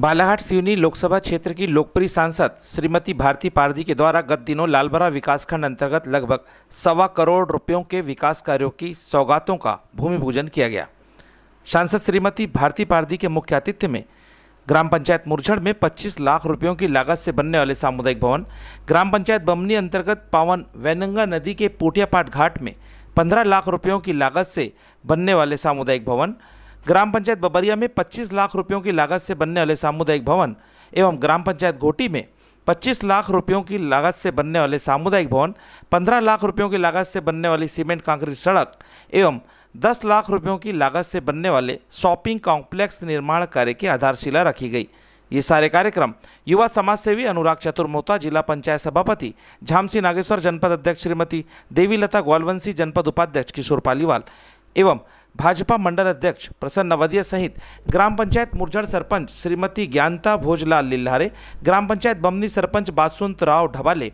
बालाघाट सिवनी लोकसभा क्षेत्र की लोकप्रिय सांसद श्रीमती भारती पारदी के द्वारा गत दिनों लालबरा विकासखंड अंतर्गत लगभग 1.25 करोड़ रुपयों के विकास कार्यों की सौगातों का भूमि पूजन किया गया। सांसद श्रीमती भारती पारदी के मुख्य आतिथ्य में ग्राम पंचायत मुरझड़ में 25 लाख रुपयों की लागत से बनने वाले सामुदायिक भवन, ग्राम पंचायत बमनी अंतर्गत पावन वैनगंगा नदी के पोटियापाट घाट में 15 लाख रुपयों की लागत से बनने वाले सामुदायिक भवन, ग्राम पंचायत बबरिया में 25 लाख रुपयों की लागत से बनने वाले सामुदायिक भवन एवं ग्राम पंचायत घोटी में 25 लाख रुपयों की लागत से बनने वाले सामुदायिक भवन, 15 लाख रुपयों की लागत से बनने वाली सीमेंट कंक्रीट सड़क एवं 10 लाख रुपयों की लागत से बनने वाले शॉपिंग कॉम्प्लेक्स निर्माण कार्य की आधारशिला रखी गई। ये सारे कार्यक्रम युवा समाज सेवी अनुराग चतुर्मोता, जिला पंचायत सभापति झांसी नागेश्वर, जनपद अध्यक्ष श्रीमती देवीलता ग्वालवंशी, जनपद उपाध्यक्ष किशोर पालीवाल एवं भाजपा मंडल अध्यक्ष प्रसन्न नवदिया सहित ग्राम पंचायत मुरझड़ सरपंच श्रीमती ज्ञानता भोजलाल लिल्हारे, ग्राम पंचायत बमनी सरपंच बासुंत राव ढबाले,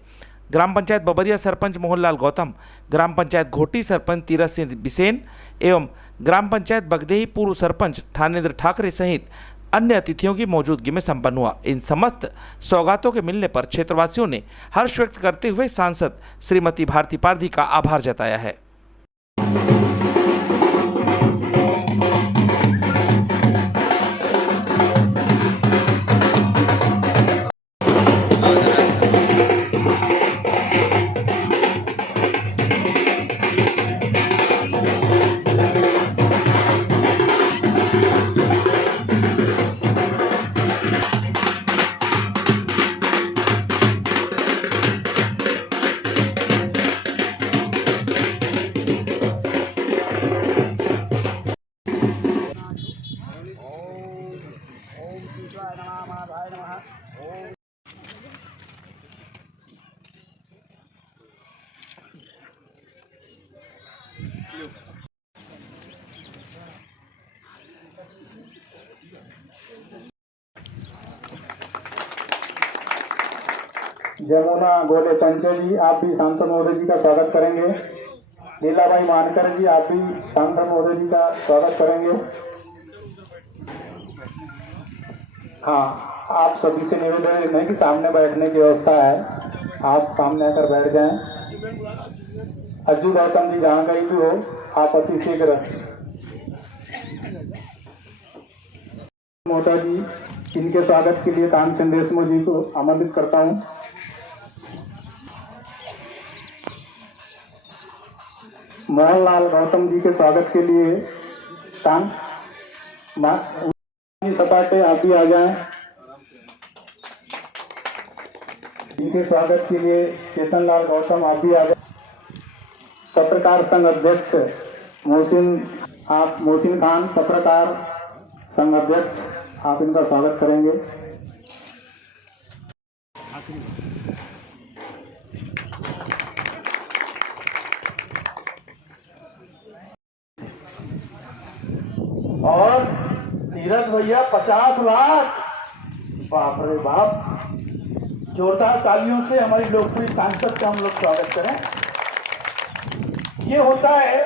ग्राम पंचायत बबरिया सरपंच मोहनलाल गौतम, ग्राम पंचायत घोटी सरपंच तीरथ सिंह बिसेन एवं ग्राम पंचायत बगदेही पूर्व सरपंच ठानेन्द्र ठाकरे सहित अन्य अतिथियों की मौजूदगी में संपन्न हुआ। इन समस्त सौगातों के मिलने पर क्षेत्रवासियों ने हर्ष व्यक्त करते हुए सांसद श्रीमती भारती पारदी का आभार जताया है। जमुना गोले पंचे जी, आप भी सांसद महोदय जी का स्वागत करेंगे। लीलाबाई मानकर जी, आप भी सांसद महोदय जी का स्वागत करेंगे। हाँ, आप सभी से निवेदन है कि सामने बैठने की व्यवस्था है, आप सामने आकर बैठ जाएं। अज्जू गौतम जी जहाँ कहीं भी हो, आप अति शीघ्र। मोटा जी, इनके स्वागत के लिए तानसेन देशमुख जी को आमंत्रित करता हूँ। मोहनलाल गौतम जी के स्वागत के लिए सपाटे, आप भी आ जाएं। इनके स्वागत के लिए चेतनलाल गौतम, आप भी आ जाएं। पत्रकार संघ अध्यक्ष मोहसिन खान, पत्रकार संघ अध्यक्ष, आप इनका स्वागत करेंगे। और तीरथ भैया 50 लाख, बाप रे बाप, जोरदार तालियों से हमारी लोकप्रिय सांसद का हम लोग स्वागत करें। ये होता है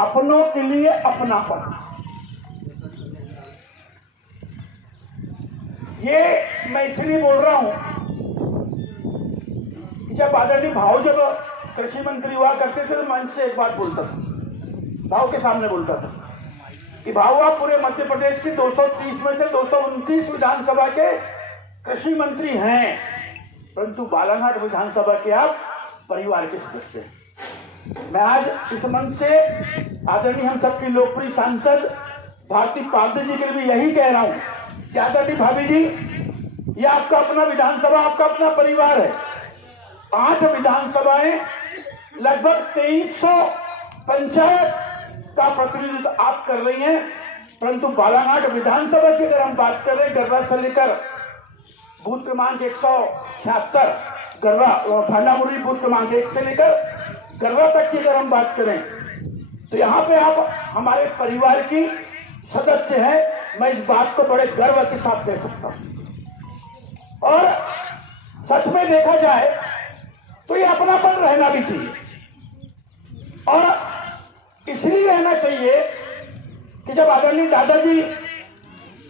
अपनों के लिए अपनापन। ये मैं इसलिए बोल रहा हूं कि जब आदरणीय भाव जब कृषि मंत्री हुआ करते थे तो मंच से एक बात बोलता था, भाव के सामने बोलता था कि भाव आप पूरे मध्य प्रदेश की 230 में से 229 विधानसभा के कृषि मंत्री हैं, परंतु बालाघाट विधानसभा के आप परिवार के सदस्य हैं। मैं आज इस मंच से आदरणीय हम सबकी लोकप्रिय सांसद भारती पारदी जी के लिए यही कह रहा हूं कि आदरणीय भाभी जी, ये आपका अपना विधानसभा, आपका अपना परिवार है। 8 विधानसभाएं, लगभग 2300 पंचायत का प्रतिनिधित्व आप कर रही हैं, परंतु बालाघाट विधानसभा की अगर हम बात कर रहे हैं, गरवा से लेकर बूथ क्रमांक 176 गरवा और भांडामुरली बूथ क्रमांक 1 से लेकर गरवा तक की अगर हम बात करें तो यहाँ पे आप हमारे परिवार की सदस्य हैं। मैं इस बात को बड़े गर्व के साथ कह सकता हूं। और सच में देखा जाए तो ये अपनापन रहना भी चाहिए, और इसलिए रहना चाहिए कि जब आदरणीय दादाजी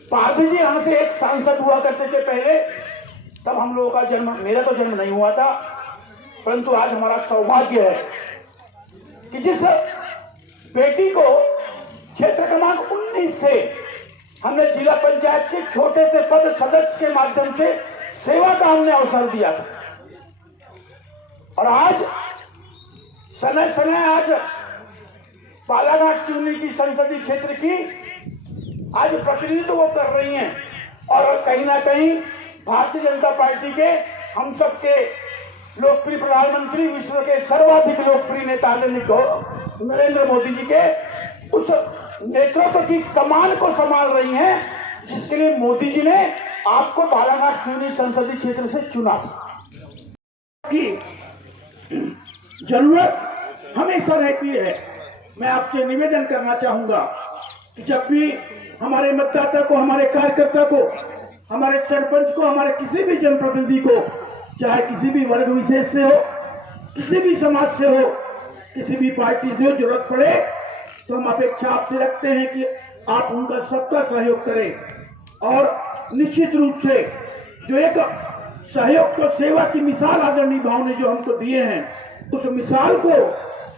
पारधी जी यहाँ से एक सांसद हुआ करते थे पहले, तब हम लोगों का जन्म, मेरा तो जन्म नहीं हुआ था, परंतु आज हमारा सौभाग्य है कि जिस बेटी को क्षेत्र क्रमांक 19 से हमने जिला पंचायत के छोटे से पद सदस्य के माध्यम से सेवा का हमने अवसर दिया था, और आज समय समय आज बालाघाट सिवनी की संसदीय क्षेत्र की आज प्रतिनिधित्व वो कर रही हैं, और कहीं ना कहीं भारतीय जनता पार्टी के हम सबके लोकप्रिय प्रधानमंत्री, विश्व के सर्वाधिक लोकप्रिय नेता नरेंद्र मोदी जी के उस नेतृत्व की कमान को संभाल रही हैं, जिसके लिए मोदी जी ने आपको बालाघाट सिवनी संसदीय क्षेत्र से चुना की जरूरत हमेशा रहती है। मैं आपसे निवेदन करना चाहूंगा कि जब भी हमारे मतदाता को, हमारे कार्यकर्ता को, हमारे सरपंच को, हमारे किसी भी जनप्रतिनिधि को, चाहे किसी भी वर्ग विशेष से हो, किसी भी समाज से हो, किसी भी पार्टी से हो, जरूरत पड़े तो हम अपेक्षा आपसे रखते हैं कि आप उनका सबका सहयोग करें। और निश्चित रूप से जो एक सहयोग को सेवा की मिसाल आदरणीय भाव ने जो हमको दिए हैं, उस मिसाल को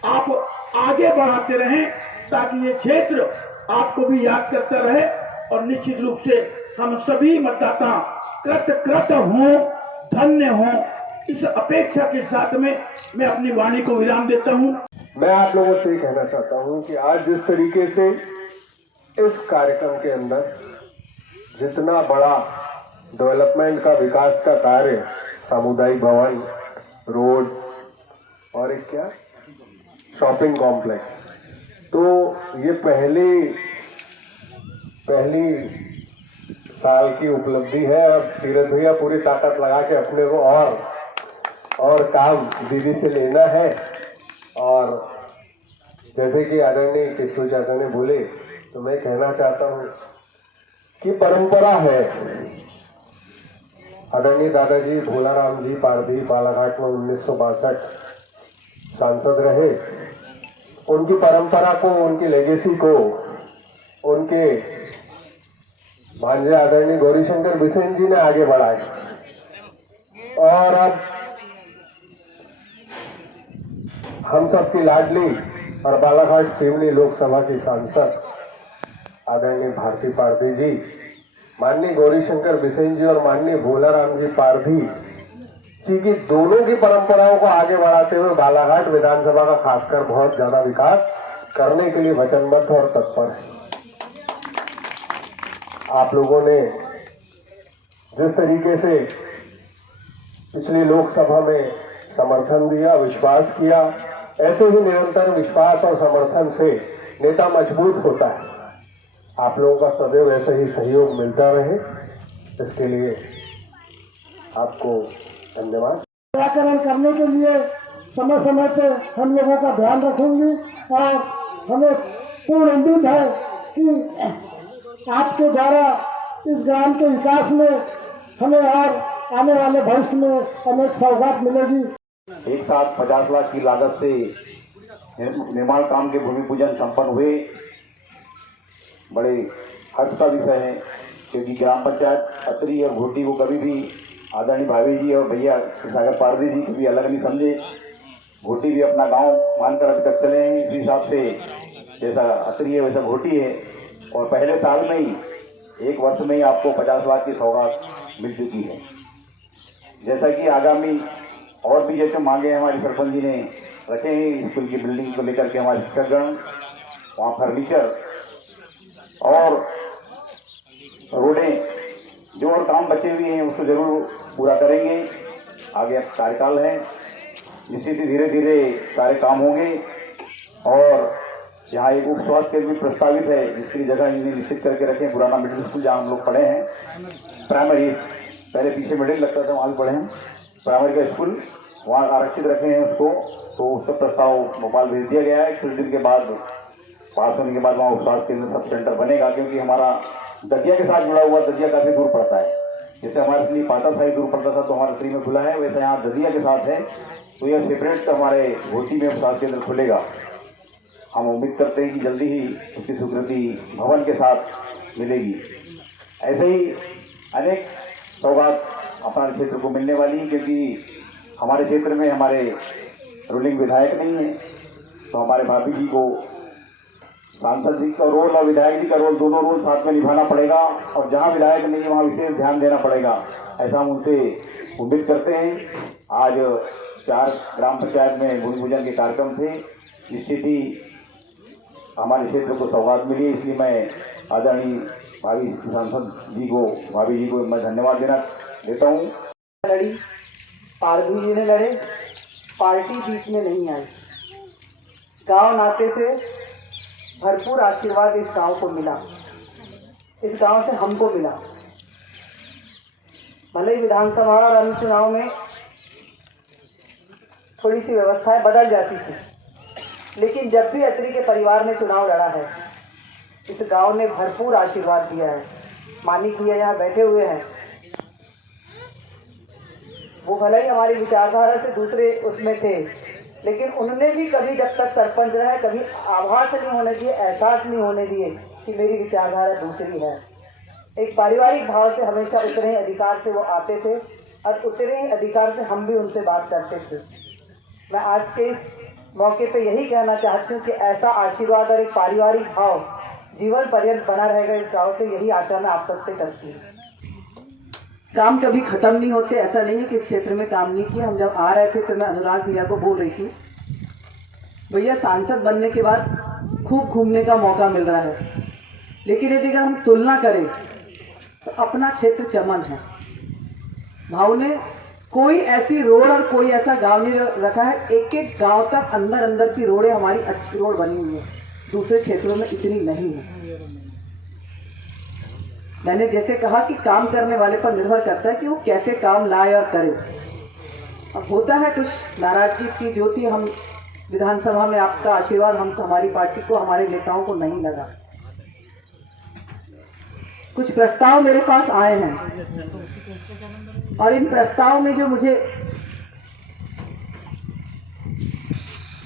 आप आगे बढ़ाते रहें, ताकि ये क्षेत्र आपको भी याद करता रहे, और निश्चित रूप से हम सभी मतदाता कृत हों, धन्य हों, इस अपेक्षा के साथ में मैं अपनी वाणी को विराम देता हूं। मैं आप लोगों से ये कहना चाहता हूं कि आज जिस तरीके से इस कार्यक्रम के अंदर जितना बड़ा डेवलपमेंट का, विकास का कार्य, सामुदायिक भवन, रोड और एक क्या शॉपिंग कॉम्प्लेक्स, तो ये पहली साल की उपलब्धि है। अब तीरथ भैया पूरी ताकत लगा के अपने को और काम दीदी से लेना है। और जैसे कि आदरणीय केशव चाचा ने बोले, तो मैं कहना चाहता हूँ कि परंपरा है। आदरणीय दादाजी भोलाराम जी पारधी बालाघाट में 1962 सांसद रहे। उनकी परंपरा को, उनकी लेगेसी को उनके भांजे आदरणीय गौरीशंकर बिसेन जी ने आगे बढ़ाए, और अब हम सबकी लाडली और बालाघाट सिवनी लोकसभा की सांसद आदरणीय भारती पारधी जी, माननीय गौरीशंकर बिसेन जी और माननीय भोलाराम जी पारधी जी की दोनों की परंपराओं को आगे बढ़ाते हुए बालाघाट विधानसभा का खासकर बहुत ज्यादा विकास करने के लिए वचनबद्ध और तत्पर है। आप लोगों ने जिस तरीके से पिछली लोकसभा में समर्थन दिया, विश्वास किया, ऐसे ही निरंतर विश्वास और समर्थन से नेता मजबूत होता है। आप लोगों का सदैव ऐसे ही सहयोग मिलता रहे, इसके लिए आपको धन्यवाद। टीकाकरण करने के लिए समय समय पे हम लोगों का ध्यान रखेंगे, और हमें पूर्ण उम्मीद है कि आपके द्वारा इस ग्राम के विकास में हमें और आने वाले भविष्य में अनेक सौगात मिलेगी। एक साथ 50 लाख की लागत से निर्माण काम के भूमि पूजन संपन्न हुए। बड़े हर्ष का विषय है, क्योंकि ग्राम पंचायत अतरी और घोटी को कभी भी आदरणीय भाभी जी और भैया सागर पारदी जी कभी अलग नहीं समझे। घोटी भी अपना गांव मानकर अभी तक चले हैं। इस हिसाब से जैसा अतरी है वैसा घोटी है, और पहले साल में ही, एक वर्ष में ही आपको 50 लाख की सौगात मिल चुकी है। जैसा कि आगामी और भी जैसे मांगे हमारे सरपंच जी ने रखे हैं, स्कूल की बिल्डिंग को लेकर के हमारे शिक्षकगण, वहाँ फर्नीचर और रोडें, जो और काम बचे हुए हैं उसको जरूर पूरा करेंगे। आगे अब कार्यकाल है, निश्चित ही धीरे धीरे सारे काम होंगे। और यहाँ एक उप स्वास्थ्य केंद्र भी प्रस्तावित है, जिसकी जगह इन्हें निश्चित करके रखें। पुराना मिडिल स्कूल जहाँ हम लोग पढ़े हैं, प्राइमरी, पहले पीछे मिडिल लगता था, वहाँ भी पढ़े हैं, प्राइमरी का स्कूल वहाँ आरक्षित रखे हैं उसको। तो उसका प्रस्ताव भोपाल भेज दिया गया है। कुछ दिन के बाद, पास होने के बाद वहाँ उप स्वास्थ्य केंद्र सब सेंटर बनेगा, क्योंकि हमारा दतिया के साथ जुड़ा हुआ, दतिया काफी दूर पड़ता है। जैसे हमारे श्री पाटा साहिब दूर पड़ता था तो हमारे श्री में खुला है, वैसे यहाँ दतिया के साथ है, तो यह सेपरेट हमारे घोटी में उप स्वास्थ्य केंद्र खुलेगा। हम उम्मीद करते हैं कि जल्दी ही उसकी स्वीकृति भवन के साथ मिलेगी। ऐसे ही अनेक सौगात अपना क्षेत्र को मिलने वाली है, क्योंकि हमारे क्षेत्र में हमारे रूलिंग विधायक नहीं है, तो हमारे भाभी जी को सांसद जी का रोल और विधायक जी का रोल, दोनों रोल साथ में निभाना पड़ेगा, और जहां विधायक नहीं है वहां विशेष ध्यान देना पड़ेगा, ऐसा हम उनसे उम्मीद करते हैं। आज 4 ग्राम पंचायत में भूमि पूजन के कार्यक्रम थे, निश्चित ही हमारे क्षेत्र को सौगात मिली, इसलिए मैं आदरणीय भावी सांसद जी को, भाभी जी को मैं धन्यवाद देता हूँ। लड़ी, पारधू जी ने लड़े, पार्टी बीच में नहीं आई। गांव नाते से भरपूर आशीर्वाद इस गांव को मिला, इस गांव से हमको मिला। भले ही विधानसभा और अन्य चुनाव में थोड़ी सी व्यवस्थाएं बदल जाती थी, लेकिन जब भी अत्री के परिवार ने चुनाव लड़ा है, इस गांव ने भरपूर आशीर्वाद दिया है। मानिक भैया यहाँ बैठे हुए हैं, वो भले ही हमारी विचारधारा से दूसरे उसमें थे, लेकिन उन्होंने भी कभी जब तक सरपंच रहे कभी आभास नहीं होने दिए, एहसास नहीं होने दिए कि मेरी विचारधारा दूसरी है। एक पारिवारिक भाव से हमेशा उतने ही अधिकार से वो आते थे और उतने ही अधिकार से हम भी उनसे बात करते थे। मैं आज के इस मौके पे यही कहना चाहती हूँ कि ऐसा आशीर्वाद और एक पारिवारिक भाव जीवन पर्यंत बना रहेगा इस गाँव से, यही आशा मैं आप सबसे करती हूँ। काम कभी खत्म नहीं होते, ऐसा नहीं है कि इस क्षेत्र में काम नहीं किया। हम जब आ रहे थे तो मैं अनुराग भैया को बोल रही थी, भैया सांसद बनने के बाद खूब घूमने का मौका मिल रहा है, लेकिन यदि अगर हम तुलना करें तो अपना क्षेत्र चमन है। भाव ने कोई ऐसी रोड और कोई ऐसा गांव नहीं रखा है, एक एक गांव तक अंदर अंदर की रोडें हमारी अच्छी रोड बनी हुई है, दूसरे क्षेत्रों में इतनी नहीं है। मैंने जैसे कहा कि काम करने वाले पर निर्भर करता है कि वो कैसे काम लाए और करे। अब होता है कुछ नाराजगी की ज्योति, हम विधानसभा में आपका आशीर्वाद हम हमारी पार्टी को, हमारे नेताओं को नहीं लगा। कुछ प्रस्ताव मेरे पास आए हैं और इन प्रस्ताव में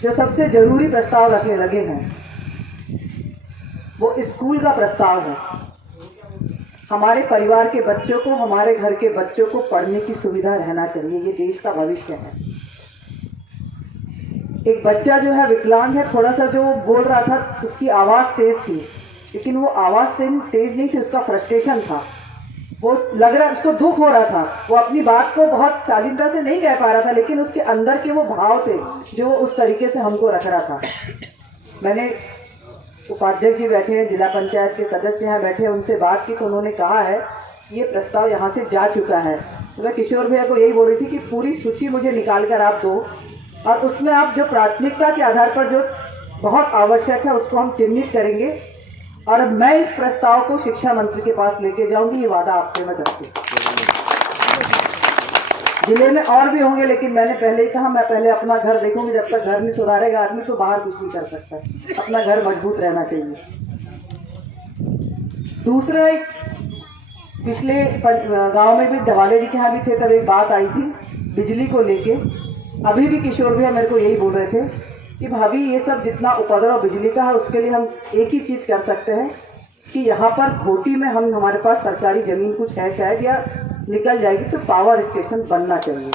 जो सबसे जरूरी प्रस्ताव रखने लगे हैं वो स्कूल का प्रस्ताव है। हमारे परिवार के बच्चों को, हमारे घर के बच्चों को पढ़ने की सुविधा रहना चाहिए, ये देश का भविष्य है। एक बच्चा जो है विकलांग है, थोड़ा सा जो बोल रहा था उसकी आवाज तेज थी, लेकिन वो आवाज तेज नहीं थी, उसका फ्रस्ट्रेशन था। वो लग रहा, उसको दुख हो रहा था, वो अपनी बात को बहुत शालीनता से नहीं कह पा रहा था, लेकिन उसके अंदर के वो भाव थे जो उस तरीके से हमको रख रहा था। मैंने उपाध्यक्ष जी बैठे हैं, जिला पंचायत के सदस्य यहाँ बैठे हैं, उनसे बात की तो उन्होंने कहा है ये प्रस्ताव यहाँ से जा चुका है। तो मैं किशोर भैया को यही बोल रही थी कि पूरी सूची मुझे निकाल कर आप दो, और उसमें आप जो प्राथमिकता के आधार पर जो बहुत आवश्यक है उसको हम चिन्हित करेंगे, और मैं इस प्रस्ताव को शिक्षा मंत्री के पास लेके जाऊंगी, ये वादा आपसे मैं करती हूँ। जिले में और भी होंगे, लेकिन मैंने पहले ही कहा मैं पहले अपना घर देखूंगी। जब तक घर नहीं सुधारेगा आदमी तो बाहर कुछ नहीं कर सकता, अपना घर मजबूत रहना चाहिए। दूसरा, एक पिछले गांव में भी ढवाले जी के यहाँ भी थे, तब एक बात आई थी बिजली को लेके। अभी भी किशोर भैया मेरे को यही बोल रहे थे कि भाभी ये सब जितना उपद्रव बिजली का है उसके लिए हम एक ही चीज कर सकते हैं कि यहाँ पर घोटी में हमारे पास सरकारी जमीन कुछ है शायद, या निकल जाएगी तो पावर स्टेशन बनना चाहिए।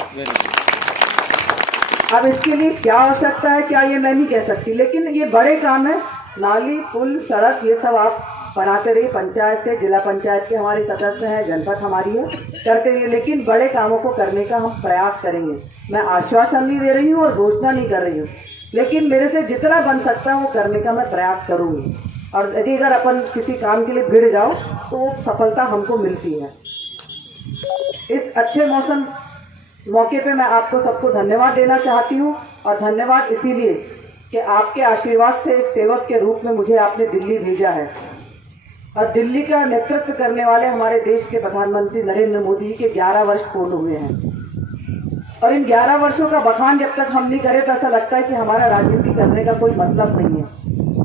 अब इसके लिए क्या आवश्यकता है क्या ये मैं नहीं कह सकती, लेकिन ये बड़े काम है, नाली पुल सड़क ये सब आप बनाते रहिए। पंचायत से, जिला पंचायत के हमारे सदस्य हैं, जनपद हमारी है, करते रहिए, लेकिन बड़े कामों को करने का हम प्रयास करेंगे। मैं आश्वासन नहीं दे रही हूँ और घोषणा नहीं कर रही हूँ, लेकिन मेरे से जितना बन सकता है वो करने का मैं प्रयास करूँगी। और यदि अगर अपन किसी काम के लिए भिड़ जाओ तो वो सफलता हमको मिलती है। इस अच्छे मौके पे मैं आपको सबको धन्यवाद देना चाहती हूँ, और धन्यवाद इसीलिए कि आपके आशीर्वाद से एक सेवक के रूप में मुझे आपने दिल्ली भेजा है, और दिल्ली का नेतृत्व करने वाले हमारे देश के प्रधानमंत्री नरेंद्र मोदी के 11 वर्ष पूर्ण हुए हैं। और इन 11 वर्षों का बखान जब तक हम नहीं करें तो ऐसा लगता है कि हमारा राजनीति करने का कोई मतलब नहीं है।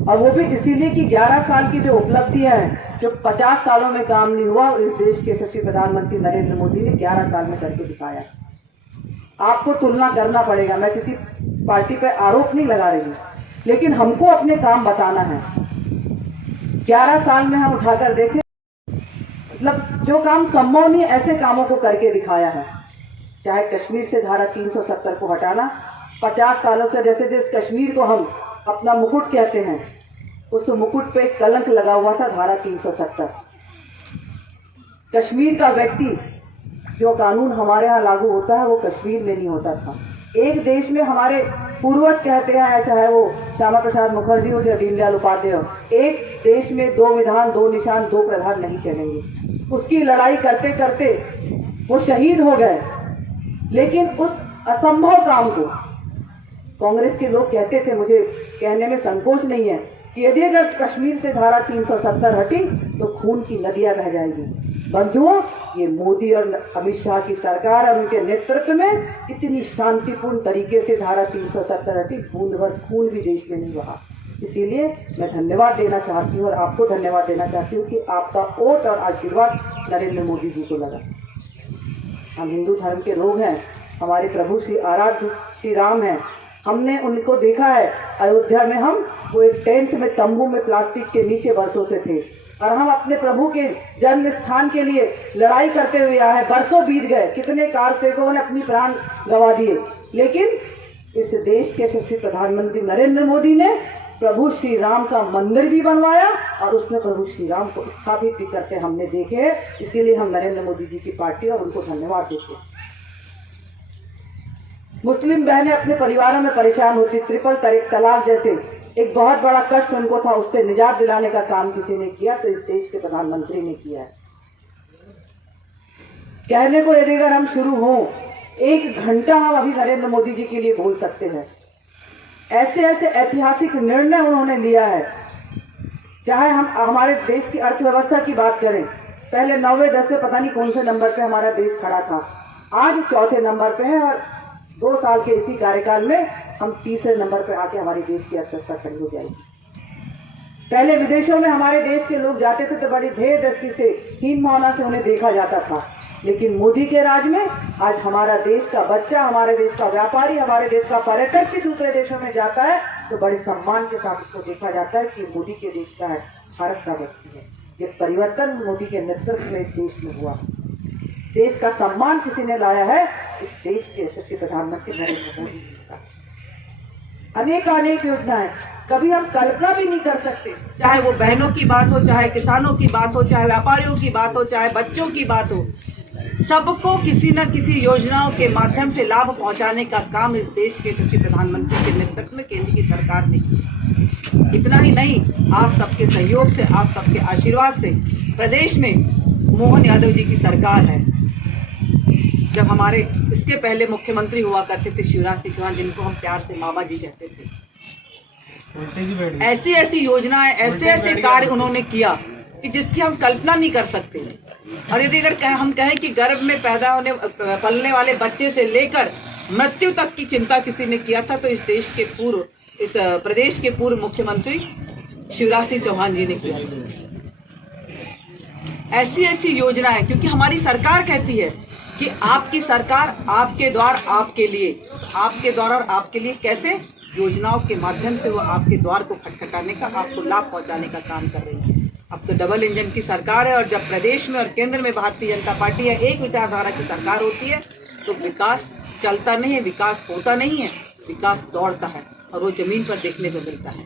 और वो भी इसीलिए कि 11 साल की जो उपलब्धियां हैं, जो 50 सालों में काम नहीं हुआ, इस देश के यशस्वी प्रधानमंत्री नरेंद्र मोदी ने 11 साल में करके दिखाया। आपको तुलना करना पड़ेगा, मैं किसी पार्टी पर आरोप नहीं लगा रही हूँ, लेकिन हमको अपने काम बताना है। 11 साल में हम उठाकर देखें, मतलब जो काम संभव नहीं ऐसे कामों को करके दिखाया है। चाहे कश्मीर से धारा 370 को हटाना, 50 सालों से जैसे जिस कश्मीर को हम अपना मुकुट कहते हैं, उस मुकुट पे कलंक लगा हुआ था धारा 370। कश्मीर का व्यक्ति, जो कानून हमारे यहाँ लागू होता है वो कश्मीर में नहीं होता था। एक देश में हमारे पूर्वज कहते हैं, चाहे वो श्यामा प्रसाद मुखर्जी हो या दीनदयाल उपाध्याय हो, एक देश में 2 विधान 2 निशान 2 प्रधान नहीं चलेंगे। उसकी लड़ाई करते करते वो शहीद हो गए, लेकिन उस असंभव काम को कांग्रेस के लोग कहते थे, मुझे कहने में संकोच नहीं है कि यदि अगर कश्मीर से धारा 370 हटी तो खून की नदियां बह जाएगी। बंधुओं, ये मोदी और अमित शाह की सरकार और उनके नेतृत्व में इतनी शांतिपूर्ण तरीके से धारा 370 हटी, बूंद भर खून भी देश में नहीं बहा। इसीलिए मैं धन्यवाद देना चाहती हूँ और आपको धन्यवाद देना चाहती हूँ कि आपका वोट और आशीर्वाद नरेंद्र मोदी जी को लगा। हम हिंदू धर्म के लोग हैं, हमारे प्रभु श्री आराध्य श्री राम हैं। हमने उनको देखा है अयोध्या में, हम वो एक टेंट में, तंबू में, प्लास्टिक के नीचे वर्षों से थे और हम अपने प्रभु के जन्म स्थान के लिए लड़ाई करते हुए आए। बरसों बीत गए, कितने कारसेवकों ने अपनी प्राण गंवा दिए, लेकिन इस देश के यशस्वी प्रधानमंत्री नरेंद्र मोदी ने प्रभु श्री राम का मंदिर भी बनवाया और उसमें प्रभु श्री राम को स्थापित भी करते हमने देखे हैं। इसीलिए हम नरेंद्र मोदी जी की पार्टी और उनको धन्यवाद देते हैं। मुस्लिम बहनें अपने परिवारों में परेशान होती, ट्रिपल तलाक जैसे एक बहुत बड़ा कष्ट उनको था, उससे निजात दिलाने का काम किसी ने किया तो इस देश के प्रधानमंत्री ने किया है। कहने को यदि अगर हम शुरू हों, 1 घंटा हम अभी नरेंद्र मोदी जी के लिए बोल सकते हैं। ऐसे ऐसे ऐतिहासिक निर्णय उन्होंने लिया है। चाहे हम हमारे देश की अर्थव्यवस्था की बात करें, पहले 9वें 10वें पता नहीं कौन से नंबर पे हमारा देश खड़ा था, आज 4थे नंबर पे है और 2 साल के इसी कार्यकाल में हम 3रे नंबर पे आके हमारे देश की अर्थव्यवस्था खड़ी हो जाएगी। पहले विदेशों में हमारे देश के लोग जाते थे तो बड़ी भेद दृष्टि से, हीन भावना से उन्हें देखा जाता था, लेकिन मोदी के राज में आज हमारा देश का बच्चा, हमारे देश का व्यापारी, हमारे देश का पर्यटक भी दूसरे देशों में जाता है तो बड़े सम्मान के साथ उसको देखा जाता है कि मोदी के देश का है, भारत का व्यक्ति है। ये परिवर्तन मोदी के नेतृत्व में इस देश में हुआ। देश का सम्मान किसी ने लाया है, इस देश के यशस्वी प्रधानमंत्री नरेंद्र मोदी जी का। अनेक योजनाएं कभी हम कल्पना भी नहीं कर सकते, चाहे वो बहनों की बात हो, चाहे किसानों की बात हो, चाहे व्यापारियों की बात हो, चाहे बच्चों की बात हो, सबको किसी न किसी योजनाओं के माध्यम से लाभ पहुंचाने का काम इस देश के यशस्वी प्रधानमंत्री के नेतृत्व में केंद्र की सरकार ने किया। इतना ही नहीं, आप सबके सहयोग से, आप सबके आशीर्वाद से प्रदेश में मोहन यादव जी की सरकार है। जब हमारे इसके पहले मुख्यमंत्री हुआ करते थे शिवराज सिंह चौहान, जिनको हम प्यार से मामा जी कहते थे, ऐसी ऐसी योजनाएं, ऐसे ऐसे कार्य उन्होंने किया कि जिसकी हम कल्पना नहीं कर सकते। और यदि अगर हम कहें कि गर्भ में पैदा होने पलने वाले बच्चे से लेकर मृत्यु तक की चिंता किसी ने किया था तो इस प्रदेश के पूर्व मुख्यमंत्री शिवराज सिंह चौहान जी ने किया। ऐसी ऐसी योजनाएं, क्योंकि हमारी सरकार कहती है कि आपकी सरकार आपके द्वार आपके लिए, आपके द्वार और आपके लिए कैसे, योजनाओं के माध्यम से वो आपके द्वार को खटखटाने का, आपको लाभ पहुंचाने का काम कर रही है। अब तो डबल इंजन की सरकार है और जब प्रदेश में और केंद्र में भारतीय जनता पार्टी है, एक विचारधारा की सरकार होती है तो विकास चलता नहीं है, विकास होता नहीं है, विकास दौड़ता है और वो जमीन पर देखने को मिलता है।